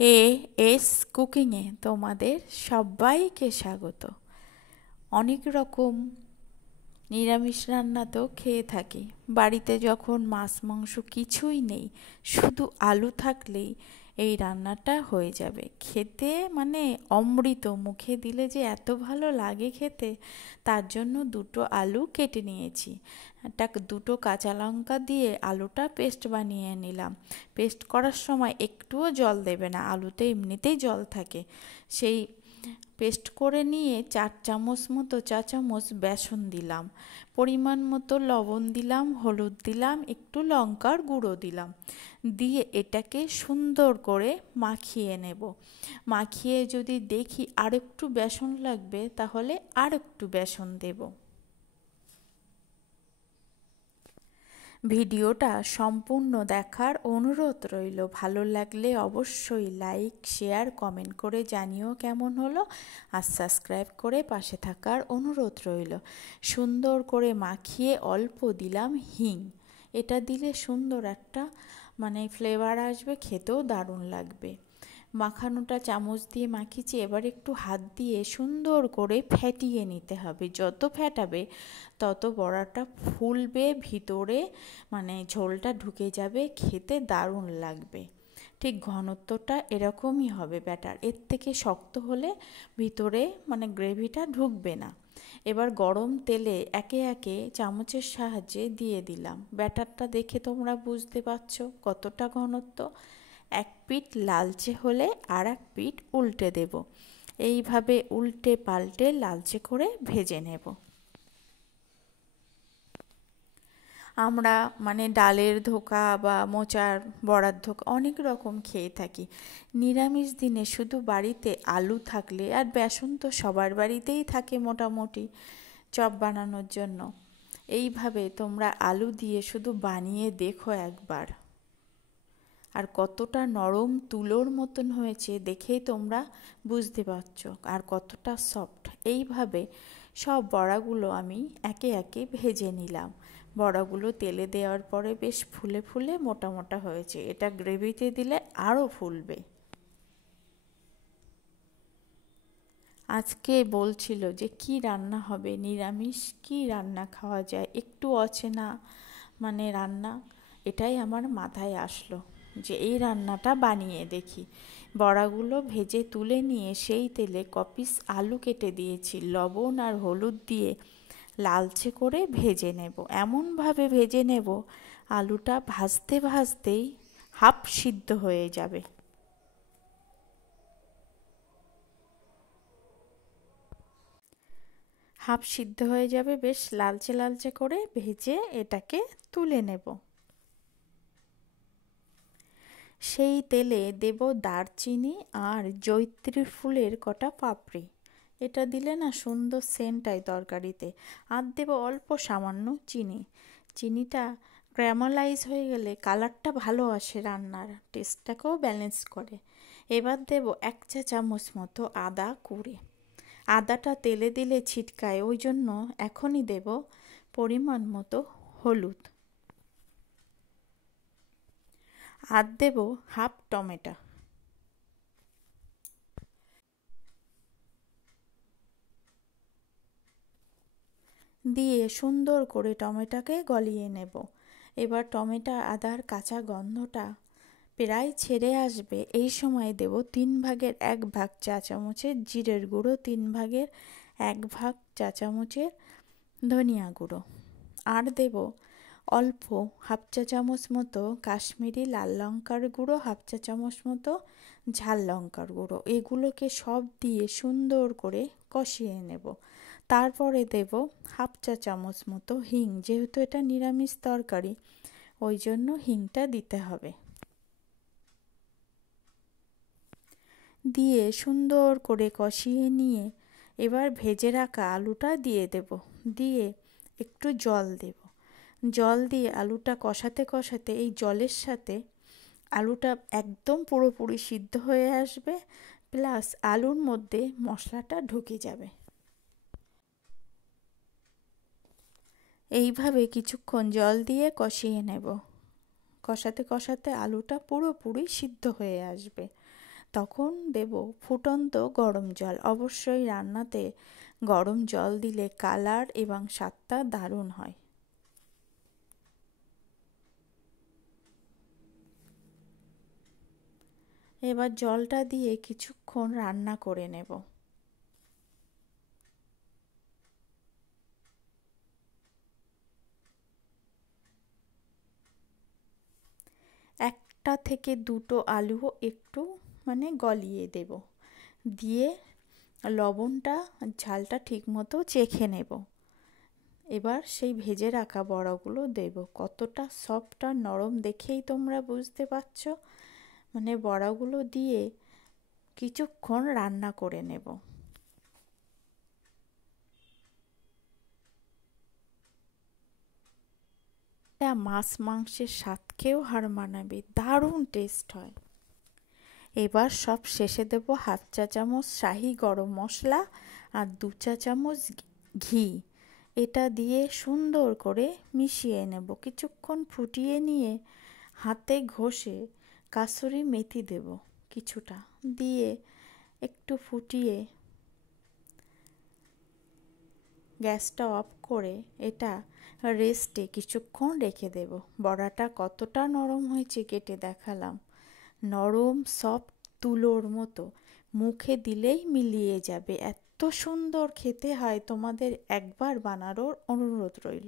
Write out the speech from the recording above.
S কুকিংয়ে তোমাদের সবাইকে স্বাগত। অনেক রকম নিরামিষ রান্না তো খেয়ে থাকি। বাড়িতে যখন মাছ মাংস কিছুই নেই, শুধু আলু থাকলেই এই রান্নাটা হয়ে যাবে। খেতে মানে অমৃত, মুখে দিলে যে এত ভালো লাগে খেতে। তার জন্য দুটো আলু কেটে নিয়েছি, দুটো কাঁচা লঙ্কা দিয়ে আলুটা পেস্ট বানিয়ে নিলাম। পেস্ট করার সময় একটুও জল দেবে না, আলুতে এমনিতেই জল থাকে। সেই পেস্ট করে নিয়ে 4 চামচ বেসন দিলাম, পরিমাণ মতো লবণ দিলাম, হলুদ দিলাম, একটু লঙ্কার গুঁড়ো দিলাম, দিয়ে এটাকে সুন্দর করে মাখিয়ে নেব। মাখিয়ে যদি দেখি আর একটু বেসন লাগবে, তাহলে আর একটু বেসন দেব। ভিডিওটা সম্পূর্ণ দেখার অনুরোধ রইল। ভালো লাগলে অবশ্যই লাইক, শেয়ার, কমেন্ট করে জানিও কেমন হলো, আর সাবস্ক্রাইব করে পাশে থাকার অনুরোধ রইল। সুন্দর করে মাখিয়ে অল্প দিলাম হিং। এটা দিলে সুন্দর একটা মানে ফ্লেভার আসবে, খেতেও দারুণ লাগবে। মাখানোটা চামচ দিয়ে মাখিয়েছি, এবার একটু হাত দিয়ে সুন্দর করে ফেটিয়ে নিতে হবে। যত ফেটাবে তত বড়াটা ফুলবে, ভিতরে মানে ঝোলটা ঢুকে যাবে, খেতে দারুণ লাগবে। ঠিক ঘনত্বটা এরকমই হবে ব্যাটার, এর থেকে শক্ত হলে ভিতরে মানে গ্রেভিটা ঢুকবে না। এবার গরম তেলে একে একে চামচের সাহায্যে দিয়ে দিলাম। ব্যাটারটা দেখে তোমরা বুঝতে পারছো কতটা ঘনত্ব। এক পিঠ লালচে হলে আর এক পিঠ উল্টে দেব। এইভাবে উল্টে পাল্টে লালচে করে ভেজে নেব। আমরা মানে ডালের ধোকা বা মোচার বড়ার ধোকা অনেক রকম খেয়ে থাকি। নিরামিষ দিনে শুধু বাড়িতে আলু থাকলে, আর বেসন তো সবার বাড়িতেই থাকে মোটামুটি চপ বানানোর জন্য, এইভাবে তোমরা আলু দিয়ে শুধু বানিয়ে দেখো একবার। আর কতটা নরম তুলোর মতন হয়েছে দেখেই তোমরা বুঝতে পারছো, আর কতটা সফট। এইভাবে সব বড়াগুলো আমি একে একে ভেজে নিলাম। বড়াগুলো তেলে দেওয়ার পরে বেশ ফুলে ফুলে মোটা মোটা হয়েছে। এটা গ্রেভিতে দিলে আরও ফুলবে। আজকে বলছিল যে কি রান্না হবে, নিরামিষ কি রান্না খাওয়া যায়, একটু অচেনা মানে রান্না। এটাই আমার মাথায় আসলো যে এই রান্নাটা বানিয়ে দেখি। বড়াগুলো ভেজে তুলে নিয়ে সেই তেলে কপিস আলু কেটে দিয়েছি, লবণ আর হলুদ দিয়ে লালচে করে ভেজে নেব। এমনভাবে ভেজে নেব আলুটা ভাজতে ভাজতেই হাফ সিদ্ধ হয়ে যাবে। হাফ সিদ্ধ হয়ে যাবে, বেশ লালচে লালচে করে ভেজে এটাকে তুলে নেব। সেই তেলে দেব দারচিনি আর জয়িত্রী ফুলের কটা পাপড়ি। এটা দিলে না সুন্দর সেন্ট হয় তরকারিতে। আর দেব অল্প সামান্য চিনি। চিনিটা ক্র্যামালাইজ হয়ে গেলে কালারটা ভালো আসে, রান্নার টেস্টটাকেও ব্যালেন্স করে। এবার দেব 1 চা চামচ মতো আদা কুড়ে। আদাটা তেলে দিলে ছিটকায়, ওই জন্য এখনই দেব পরিমাণ মতো হলুদ। আর দেব হাফ টমেটো। দিয়ে সুন্দর করে টমেটোকে গলিয়ে নেব। এবার টমেটো আদার কাঁচা গন্ধটা প্রায় ছেড়ে আসবে। এই সময় দেব 3/1 চা চামচের জিরের গুঁড়ো, 3/1 চা চামচের ধনিয়া গুঁড়ো। আর দেব অল্প হাফ চা চামচ মতো কাশ্মীরি লাল লঙ্কার গুঁড়ো, হাফ চা চামচ মতো ঝাল লঙ্কার গুঁড়ো। এগুলোকে সব দিয়ে সুন্দর করে কষিয়ে নেব। তারপরে দেব হাফ চা চামচ মতো হিং, যেহেতু এটা নিরামিষ তরকারি ওই জন্য হিংটা দিতে হবে। দিয়ে সুন্দর করে কষিয়ে নিয়ে এবার ভেজে রাখা আলুটা দিয়ে দেব। দিয়ে একটু জল দেব। জল দিয়ে আলুটা কষাতে কষাতে এই জলের সাথে আলুটা একদম পুরোপুরি সিদ্ধ হয়ে আসবে, প্লাস আলুর মধ্যে মশলাটা ঢুকে যাবে। এইভাবে কিছুক্ষণ জল দিয়ে কষিয়ে নেব। কষাতে কষাতে আলুটা পুরোপুরি সিদ্ধ হয়ে আসবে। তখন দেব ফুটন্ত গরম জল। অবশ্যই রান্নাতে গরম জল দিলে কালার এবং স্বাদটা দারুণ হয়। এবার জলটা দিয়ে কিছুক্ষণ রান্না করে নেব। একটা থেকে দুটো আলুও একটু গলিয়ে দেব, দিয়ে লবণটা ঝালটা ঠিক মতো চেখে নেব। এবার সেই ভেজে রাখা বড়াগুলো দেব। কতটা সফট আর নরম দেখেই তোমরা বুঝতে পারছো। বড়াগুলো দিয়ে কিছুক্ষণ রান্না করে নেব। এটা মাছ মাংসের স্বাদকেও হার মানাবে, দারুণ টেস্ট হয়। এবার সব শেষে দেব হাফ চা চামচ শাহি গরম মশলা আর 2 চা চামচ ঘি। এটা দিয়ে সুন্দর করে মিশিয়ে নেব। কিছুক্ষণ ফুটিয়ে নিয়ে হাতে ঘষে কাসুরি মেথি দেব কিছুটা, দিয়ে একটু ফুটিয়ে গ্যাসটা অফ করে এটা রেস্টে কিছুক্ষণ রেখে দেব। বড়াটা কতটা নরম হয়েছে কেটে দেখালাম, নরম সফট তুলোর মতো, মুখে দিলেই মিলিয়ে যাবে। এত সুন্দর খেতে হয়, তোমাদের একবার বানানোর অনুরোধ রইল।